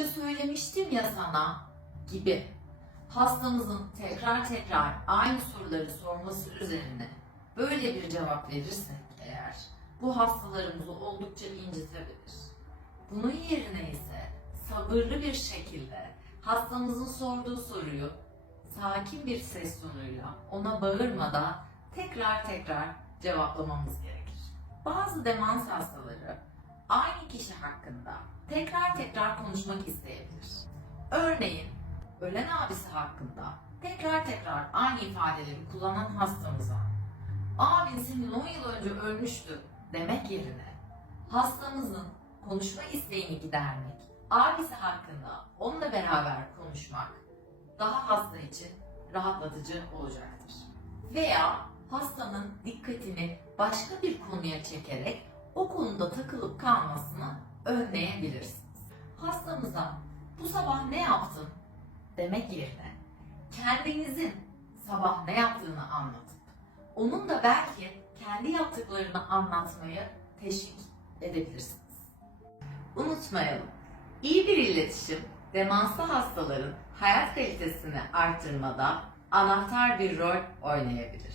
önce söylemiştim ya sana gibi hastamızın tekrar tekrar aynı soruları sorması üzerine böyle bir cevap verirsek eğer bu hastalarımızı oldukça incitebilir. Bunun yerine ise sabırlı bir şekilde hastamızın sorduğu soruyu sakin bir ses tonuyla ona bağırmadan tekrar tekrar cevaplamamız gerekir. Bazı demans hastaları kişi hakkında tekrar tekrar konuşmak isteyebilir. Örneğin ölen abisi hakkında tekrar tekrar aynı ifadeleri kullanan hastamıza abin senin 10 yıl önce ölmüştü demek yerine hastamızın konuşma isteğini gidermek, abisi hakkında onunla beraber konuşmak daha hasta için rahatlatıcı olacaktır. Veya hastanın dikkatini başka bir konuya çekerek o konuda takılıp Hastamıza bu sabah ne yaptın demek yerine kendinizin sabah ne yaptığını anlatıp onun da belki kendi yaptıklarını anlatmayı teşvik edebilirsiniz. Unutmayalım, iyi bir iletişim demanslı hastaların hayat kalitesini artırmada anahtar bir rol oynayabilir.